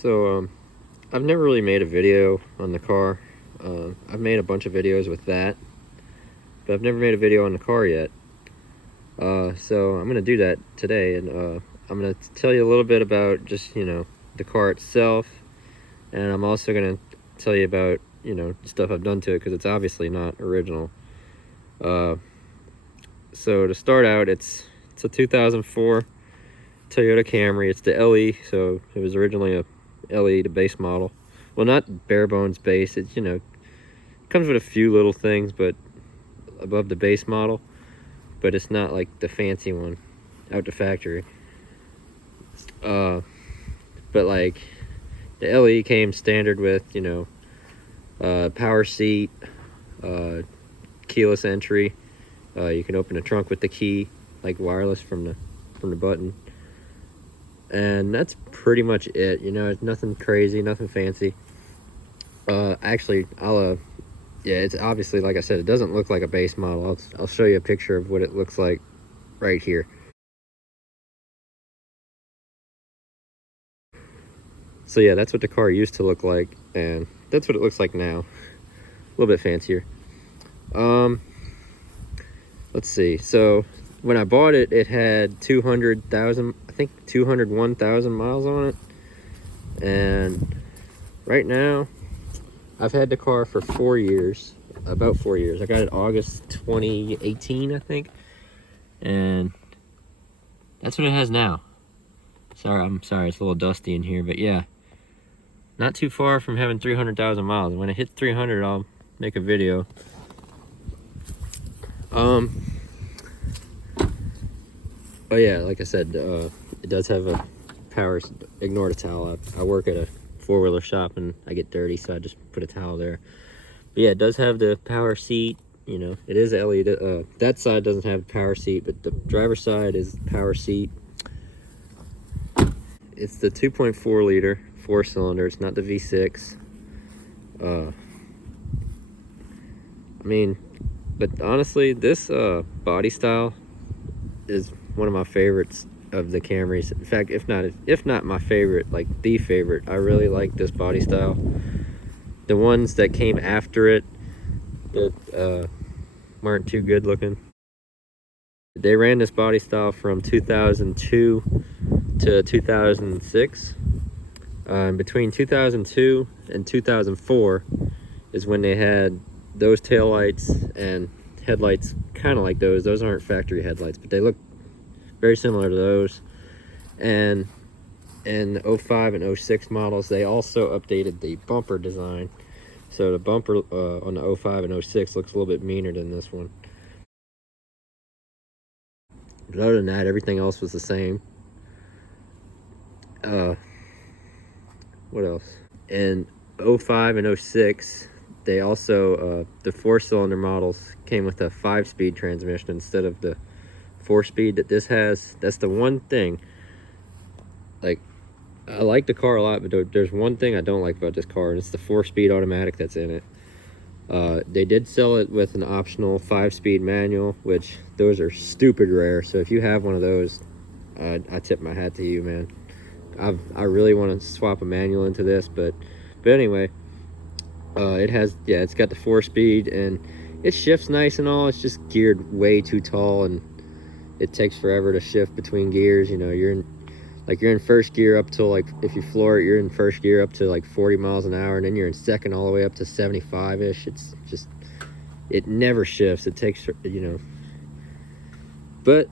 So, I've never really made a video on the car. I've made a bunch of videos with that, but I've never made a video on the car yet. So I'm gonna do that today, and I'm gonna tell you a little bit about just, the car itself, and I'm also gonna tell you about, stuff I've done to it, because it's obviously not original. So to start out, it's a 2004 Toyota Camry. It's the LE, so it was originally a LE, the base model. Well, not bare bones base. It's, comes with a few little things, but above the base model. But it's not like the fancy one out the factory. But like the LE came standard with, power seat, keyless entry. You can open the trunk with the key, like wireless from the button. And that's pretty much it. It's nothing crazy, nothing fancy. Actually, yeah, it's obviously, like I said, it doesn't look like a base model. I'll show you a picture of what it looks like right here. So yeah, that's what the car used to look like, and that's what it looks like now. A little bit fancier. Let's see. So when I bought it, it had 201,000 miles on it. And right now, I've had the car for 4 years, about 4 years. I got it August 2018, I think. And that's what it has now. I'm sorry, it's a little dusty in here, but yeah. Not too far from having 300,000 miles. When it hits 300, I'll make a video. But yeah, like I said, it does have a power. Ignore the towel. I work at a four-wheeler shop and I get dirty, so I just put a towel there. But yeah, it does have the power seat. It is LED. That side doesn't have the power seat, but the driver's side is power seat. It's the 2.4 liter 4-cylinder. It's not the V6. But honestly, this body style is one of my favorites of the Camrys. In fact, if not my favorite, like the favorite. I really like this body style. The ones that came after it that weren't too good looking, they ran this body style from 2002 to 2006. Between 2002 and 2004 is when they had those taillights and headlights kind of like those. Those aren't factory headlights, but they look very similar to those. And in 05 and 06 models, they also updated the bumper design. So the bumper on the 05 and 06 looks a little bit meaner than this one. But other than that, everything else was the same. What else? In 05 and 06, they also, the 4-cylinder models came with a 5-speed transmission instead of the 4-speed that this has. That's the one thing. Like, I like the car a lot, but there's one thing I don't like about this car, and it's the 4-speed automatic that's in it. They did sell it with an optional 5-speed manual, which those are stupid rare. So if you have one of those, I tip my hat to you, man. I really want to swap a manual into this, but anyway, it's got the 4-speed, and it shifts nice and all. It's just geared way too tall, and it takes forever to shift between gears. You're in first gear up till, like, if you floor it, you're in first gear up to like 40 miles an hour, and then you're in second all the way up to 75-ish. It's just, it never shifts. It takes, but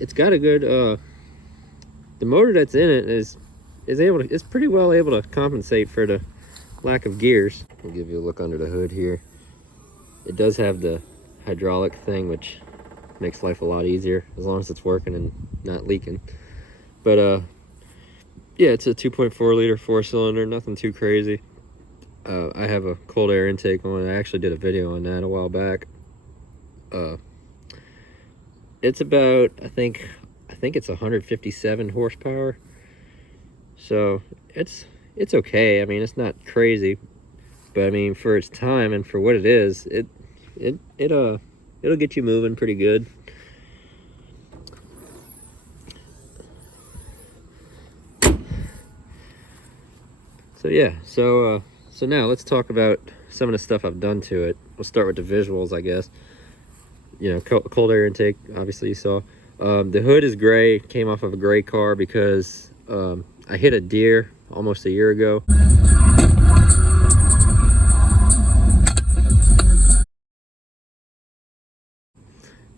it's got a good, the motor that's in it is pretty well able to compensate for the lack of gears. I'll give you a look under the hood here. It does have the hydraulic thing, which makes life a lot easier as long as it's working and not leaking. But yeah, it's a 2.4 liter 4-cylinder, nothing too crazy. I have a cold air intake on it. I actually did a video on that a while back. It's about, I think it's 157 horsepower. So it's okay. I mean, it's not crazy, but I mean, for its time and for what it is, it'll get you moving pretty good. So yeah, so now let's talk about some of the stuff I've done to it. We'll start with the visuals, I guess. You know, cold air intake, obviously you saw. The hood is gray, came off of a gray car because I hit a deer almost a year ago.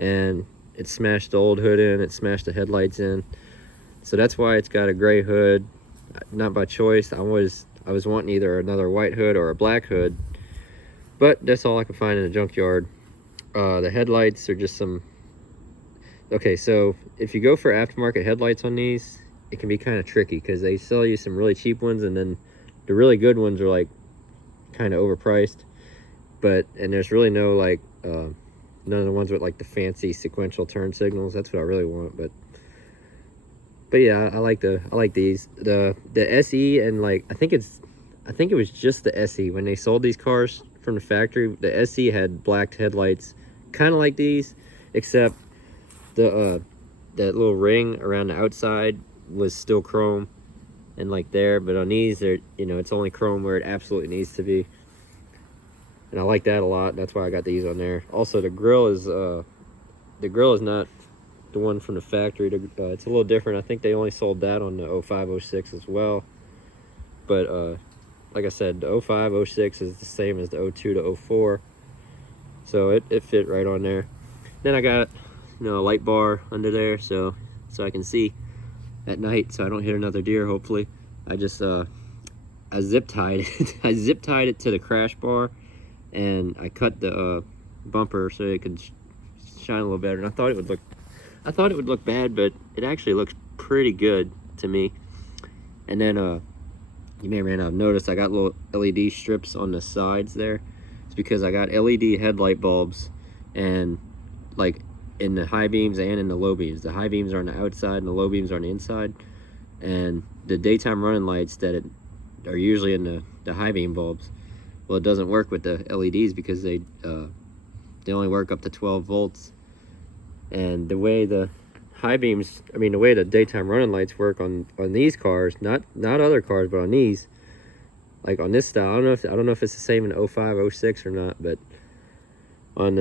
And it smashed the old hood in, it smashed the headlights in. So that's why it's got a gray hood, not by choice. I was wanting either another white hood or a black hood, but that's all I could find in the junkyard. The headlights are just some... Okay, so if you go for aftermarket headlights on these, it can be kind of tricky because they sell you some really cheap ones, and then the really good ones are like kind of overpriced. And there's really no like none of the ones with like the fancy sequential turn signals. That's what I really want. But yeah, I like these. The SE, and like I think it was just the SE when they sold these cars from the factory. The SE had black headlights, kind of like these, except the that little ring around the outside was still chrome and like there. But on these, they're, you know, it's only chrome where it absolutely needs to be. And I like that a lot. That's why I got these on there. Also, the grill is not the one from the factory. It's a little different. I think they only sold that on the 05, 06 as well. But like I said, the 05, 06 is the same as the 02 to 04. So it fit right on there. Then I got, you know, a light bar under there so I can see at night, so I don't hit another deer. Hopefully, I just I zip tied it. I zip tied it to the crash bar, and I cut the bumper so it could shine a little better. And I thought it would look bad, but it actually looks pretty good to me. And then you may or may not have noticed I got little LED strips on the sides there. It's because I got LED headlight bulbs, and like in the high beams and in the low beams. The high beams are on the outside and the low beams are on the inside. And the daytime running lights that are usually in the high beam bulbs, well, it doesn't work with the LEDs because they only work up to 12 volts. And the way the high beams, I mean the way the daytime running lights work on these cars, not other cars, but on these, like on this style, I don't know if it's the same in 05, 06 or not, but on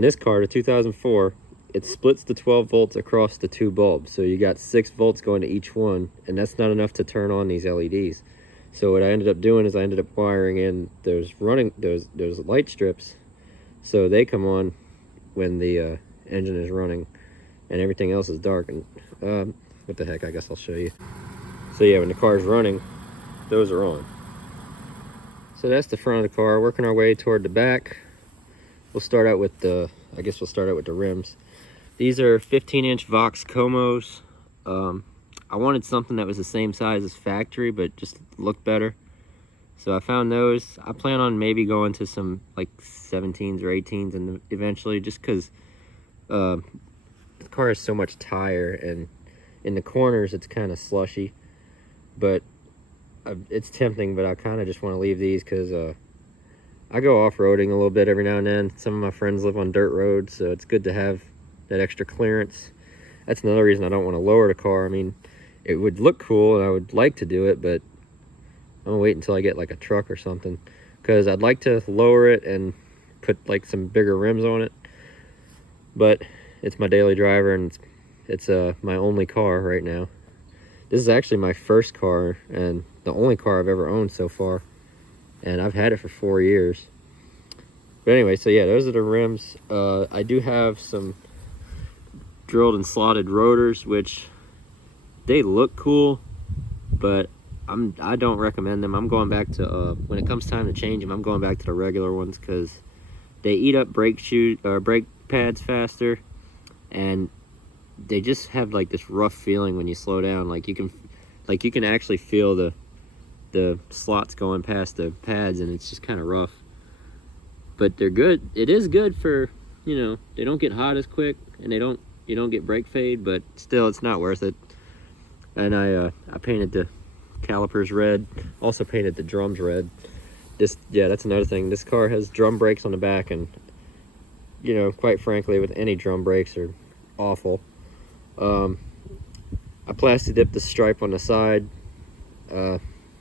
this car, the 2004, it splits the 12 volts across the two bulbs. So you got 6 volts going to each one, and that's not enough to turn on these LEDs. So what I ended up doing is I ended up wiring in those light strips, so they come on when the engine is running and everything else is dark. And what the heck, I guess I'll show you. So yeah, when the car is running, those are on. So that's the front of the car. Working our way toward the back. We'll start out with the rims. These are 15-inch Vox Comos. I wanted something that was the same size as factory, but just looked better. So I found those. I plan on maybe going to some like 17s or 18s and eventually, just because the car has so much tire, and in the corners it's kind of slushy. But it's tempting, but I kind of just want to leave these because I go off-roading a little bit every now and then. Some of my friends live on dirt roads, so it's good to have that extra clearance. That's another reason I don't want to lower the car. I mean, it would look cool and I would like to do it, but I'm gonna wait until I get like a truck or something, because I'd like to lower it and put like some bigger rims on it. But it's my daily driver, and it's my only car right now. This is actually my first car and the only car I've ever owned so far, and I've had it for 4 years. But anyway, so yeah, those are the rims. I do have some drilled and slotted rotors, which they look cool, but I don't recommend them. I'm going back to when it comes time to change them, I'm going back to the regular ones because they eat up brake pads faster, and they just have like this rough feeling when you slow down. Like you can actually feel the slots going past the pads, and it's just kind of rough. But they're good. It is good for, you know, they don't get hot as quick, and you don't get brake fade, but still it's not worth it. And I painted the calipers red, also painted the drums red. That's another thing. This car has drum brakes on the back, and you know, quite frankly, with any drum brakes are awful. I plasti dipped the stripe on the side.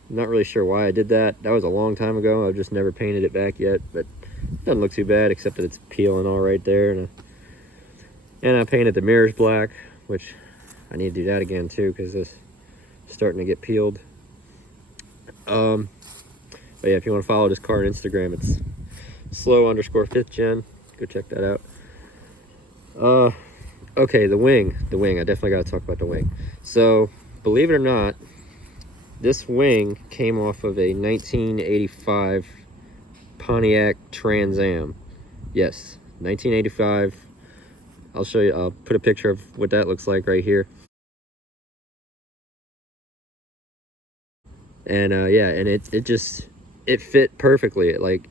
I'm not really sure why I did that. That was a long time ago. I've just never painted it back yet, but it doesn't look too bad except that it's peeling all right there. And I painted the mirrors black, which I need to do that again too because it's starting to get peeled. But yeah, if you want to follow this car on Instagram, it's slow_5th gen. Go check that out. Okay, the wing. I definitely got to talk about the wing. So, believe it or not, this wing came off of a 1985 Pontiac Trans Am. Yes, 1985. I'll show you. I'll put a picture of what that looks like right here. And yeah, and it fit perfectly. Like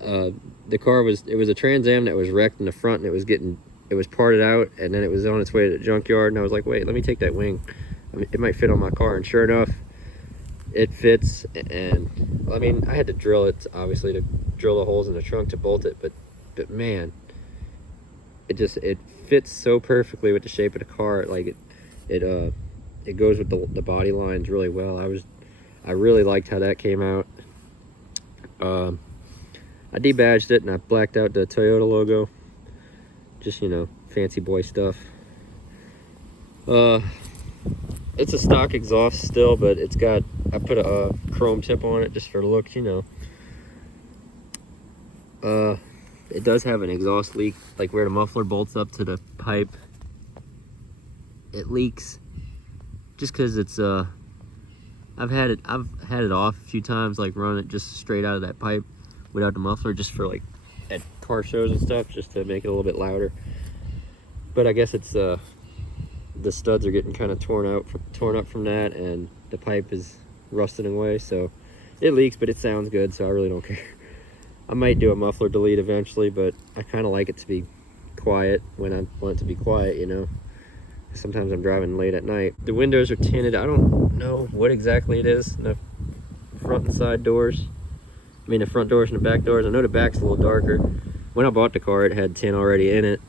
the car was a Trans Am that was wrecked in the front, and it was parted out, and then it was on its way to the junkyard, and I was like, wait, let me take that wing. I mean, it might fit on my car, and sure enough, it fits. And I mean, I had to drill it, obviously, to drill the holes in the trunk to bolt it, but man, it fits so perfectly with the shape of the car. Like it goes with the body lines really well. I really liked how that came out. I debadged it and I blacked out the Toyota logo. Just, you know, fancy boy stuff. It's a stock exhaust still, but I put a chrome tip on it just for looks, you know. It does have an exhaust leak, like where the muffler bolts up to the pipe. It leaks just because it's I've had it off a few times, like run it just straight out of that pipe without the muffler, just for like at car shows and stuff, just to make it a little bit louder. But I guess it's the studs are getting kind of torn up from that, and the pipe is rusting away, so it leaks, but it sounds good, so I really don't care. I might do a muffler delete eventually, but I kind of like it to be quiet when I want it to be quiet, you know. Sometimes I'm driving late at night. The windows are tinted. I don't know what exactly it is in the front and side doors. I mean, the front doors and the back doors. I know the back's a little darker. When I bought the car, it had tint already in it.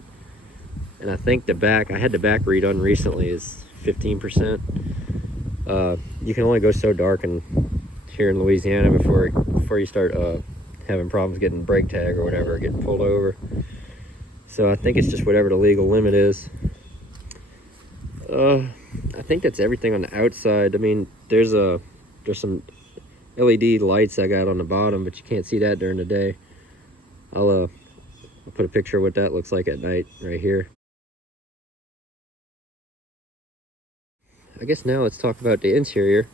And I think the back, I had the back redone recently, is 15%. You can only go so dark here in Louisiana before you start having problems getting brake tag or whatever, getting pulled over. So I think it's just whatever the legal limit is. I think that's everything on the outside. I mean, there's some LED lights I got on the bottom, but you can't see that during the day. I'll put a picture of what that looks like at night right here. I guess now let's talk about the interior,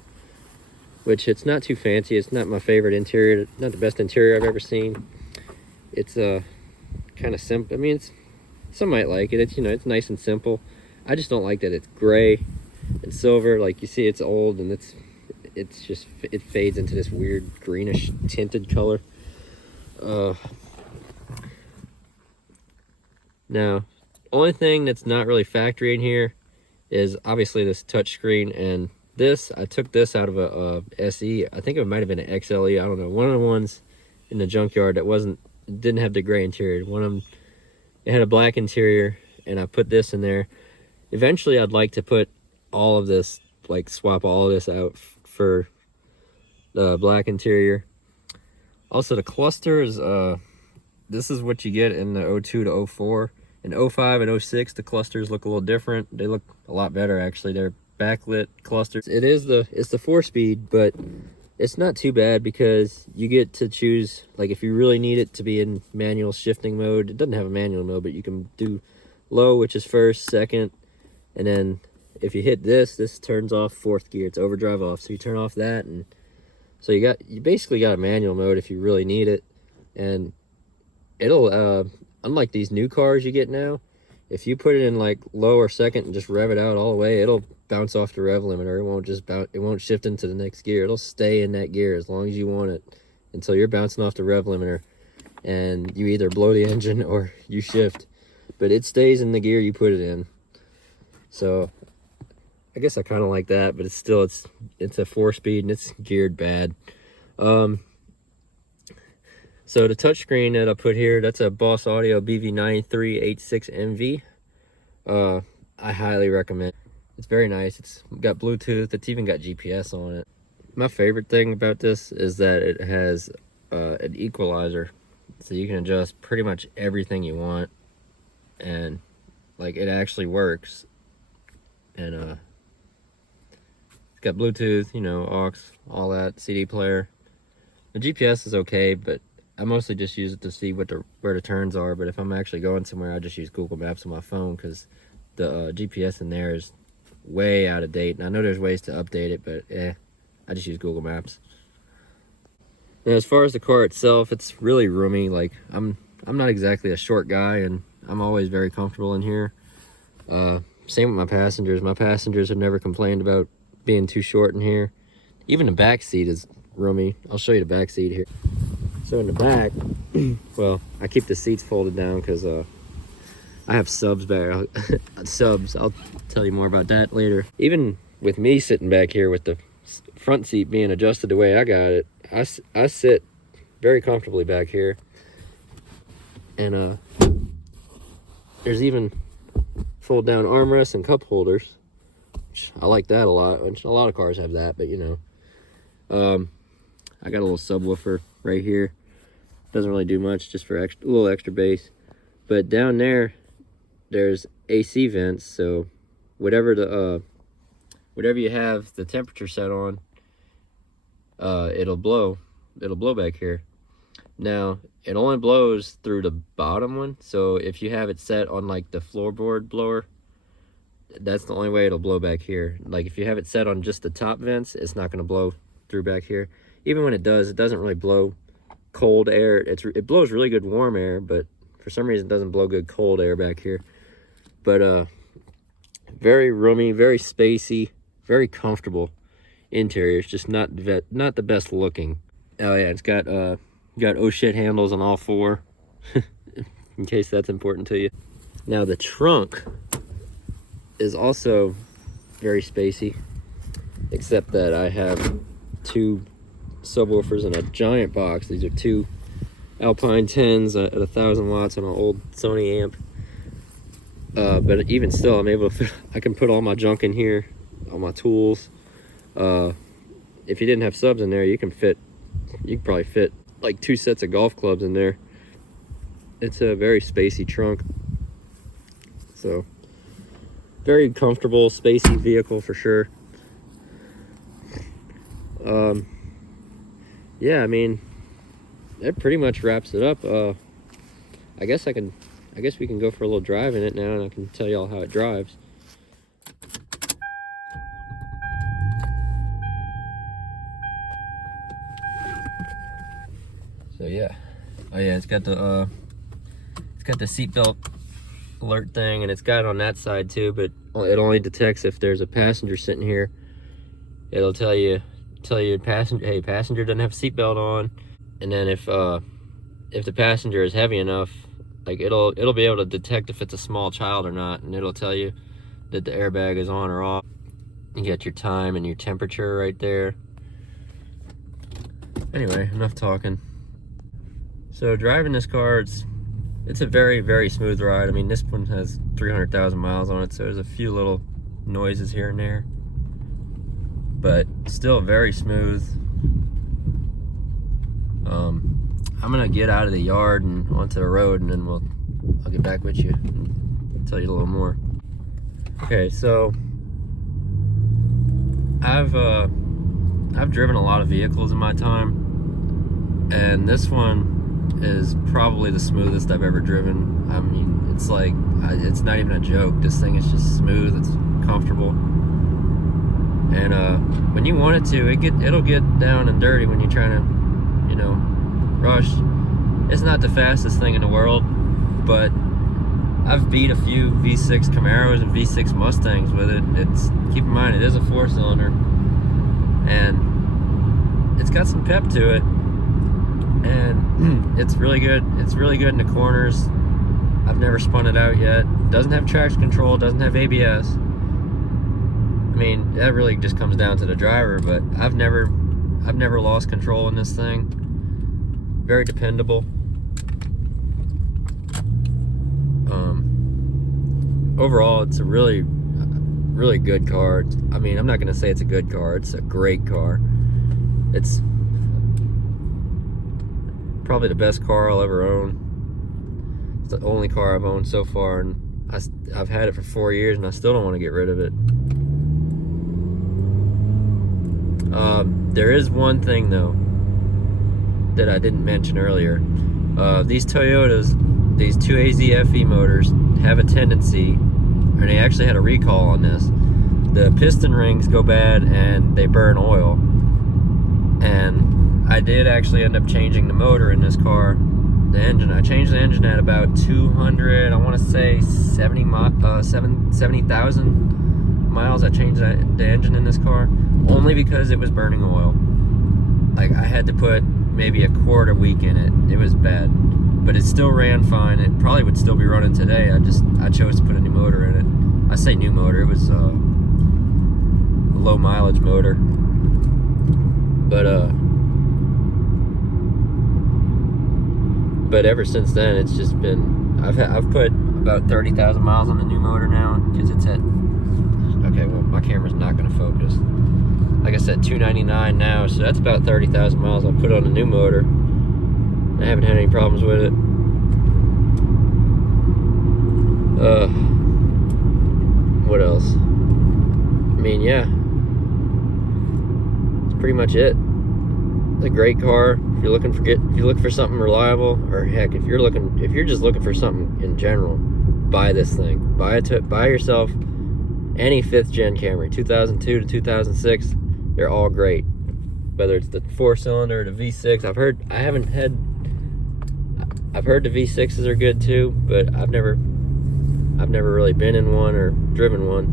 which it's not too fancy. It's not my favorite interior, not the best interior I've ever seen. It's kind of simple. I mean, some might like it. It's, you know, it's nice and simple. I just don't like that it's gray and silver. Like, you see, it's old, and it's just, it fades into this weird greenish tinted color. Now, only thing that's not really factory in here is obviously this touchscreen, and this, I took this out of a SE. I think it might have been an XLE. I don't know. One of the ones in the junkyard that didn't have the gray interior. One of them, it had a black interior, and I put this in there. Eventually, I'd like to put all of this, like swap all of this out for the black interior. Also, the clusters, this is what you get in the 02 to 04. In 05 and 06, the clusters look a little different. They look a lot better, actually. They're backlit clusters. It's the 4-speed, but it's not too bad because you get to choose, like, if you really need it to be in manual shifting mode. It doesn't have a manual mode, but you can do low, which is first, second, and then if you hit this turns off 4th gear. It's overdrive off, so you turn off that, and so you basically got a manual mode if you really need it. And it'll unlike these new cars you get now, if you put it in like low or second and just rev it out all the way, it'll bounce off the rev limiter. It won't shift into the next gear. It'll stay in that gear as long as you want it until you're bouncing off the rev limiter, and you either blow the engine or you shift, but it stays in the gear you put it in. So I guess I kind of like that, but it's a 4-speed and it's geared bad. So the touchscreen that I put here, that's a Boss Audio BV9386MV. I highly recommend it. It's very nice. It's got Bluetooth. It's even got GPS on it. my favorite thing about this is that it has an equalizer, so you can adjust pretty much everything you want, and like it actually works. And it's got Bluetooth, you know, aux, all that, CD player. The GPS is okay, but I mostly just use it to see where the turns are. But if I'm actually going somewhere, I just use Google Maps on my phone, because the GPS in there is way out of date. And I know there's ways to update it, but I just use Google Maps. And as far as the car itself, it's really roomy. Like I'm not exactly a short guy, and I'm always very comfortable in here. Same with my passengers. My passengers have never complained about being too short in here. Even the back seat is roomy. I'll show you the back seat here. So in the back, well, I keep the seats folded down because I have subs back. Subs. I'll tell you more about that later. Even with me sitting back here with the front seat being adjusted the way I got it, I sit very comfortably back here. And there's even fold down armrests and cup holders. I like that a lot. A lot of cars have that, but you know. I got a little subwoofer right here. Doesn't really do much, just for a little extra bass. But down there, there's AC vents, so whatever you have the temperature set on, it'll blow back here. Now it only blows through the bottom one, so if you have it set on like the floorboard blower, that's the only way it'll blow back here. Like if you have it set on just the top vents, it's not going to blow through back here. Even when it does, it doesn't really blow cold air. It blows really good warm air, but for some reason it doesn't blow good cold air back here. But very roomy, very spacey, very comfortable interior. It's just not the best looking. Oh yeah, it's got oh shit handles on all four, in case that's important to you. Now the trunk is also very spacey, except that I have two subwoofers in a giant box. These are two Alpine 10s at 1,000 watts on an old Sony amp. But even still, I'm able to fit, I can put all my junk in here, all my tools. If you didn't have subs in there, you could probably fit like 2 sets of golf clubs in there. It's a very spacey trunk. So, very comfortable, spacey vehicle for sure. Yeah, I mean, that pretty much wraps it up. I guess we can go for a little drive in it now, and I can tell y'all how it drives. So yeah, oh yeah, it's got the seatbelt alert thing, and it's got it on that side too, but it only detects if there's a passenger sitting here. It'll tell you passenger doesn't have a seatbelt on. And then if the passenger is heavy enough, like it'll be able to detect if it's a small child or not, and it'll tell you that the airbag is on or off. You get your time and your temperature right there. Anyway, enough talking. So driving this car, it's a very, very smooth ride. I mean, this one has 300,000 miles on it, so there's a few little noises here and there, but still very smooth. I'm gonna get out of the yard and onto the road, and then I'll get back with you and tell you a little more. Okay, so I've driven a lot of vehicles in my time, and this one is probably the smoothest I've ever driven. I mean, it's like, it's not even a joke. This thing is just smooth, it's comfortable. And when you want it to, it'll get down and dirty when you're trying to, you know, rush. It's not the fastest thing in the world, but I've beat a few V6 Camaros and V6 Mustangs with it. Keep in mind, it is a 4-cylinder, and it's got some pep to it, and it's really good. It's really good in the corners. I've never spun it out yet. Doesn't have traction control, doesn't have ABS. I mean, that really just comes down to the driver, but I've never lost control in this thing. Very dependable. Overall, it's a really, really good car. I mean, I'm not gonna say it's a good car. It's a great car. It's probably the best car I'll ever own. It's the only car I've owned so far, and I've had it for 4 years, and I still don't want to get rid of it. There is one thing though that I didn't mention earlier. These Toyotas, these 2AZ FE motors have a tendency, and they actually had a recall on this. The piston rings go bad and they burn oil. And I did actually end up changing the motor in this car, the engine. I changed the engine at about 200, I want to say 70,000 miles. I changed the engine in this car only because it was burning oil. Like, I had to put maybe a quart a week in it. It was bad, but it still ran fine. It probably would still be running today. I chose to put a new motor in it. I say new motor, it was a low mileage motor. But ever since then, it's just been, I've put about 30,000 miles on the new motor now, because it's at, okay, well, my camera's not going to focus. Like I said, 299 now, so that's about 30,000 miles I've put on the new motor. I haven't had any problems with it. What else? I mean, yeah, that's pretty much it. It's a great car. If you're looking for something reliable, or heck, if you're just looking for something in general, buy this thing. Buy yourself any 5th gen Camry, 2002 to 2006. They're all great. Whether it's the 4-cylinder or the V6, I've heard the V6s are good too, but I've never really been in one or driven one.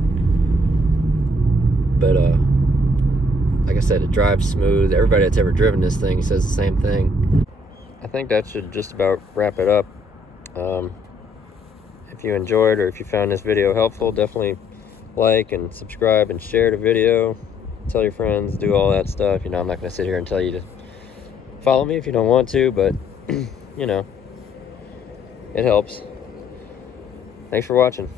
But like I said, it drives smooth. Everybody that's ever driven this thing says the same thing. I think that should just about wrap it up. If you enjoyed, or if you found this video helpful, definitely like and subscribe and share the video. Tell your friends, do all that stuff. You know, I'm not going to sit here and tell you to follow me if you don't want to, but you know, it helps. Thanks for watching.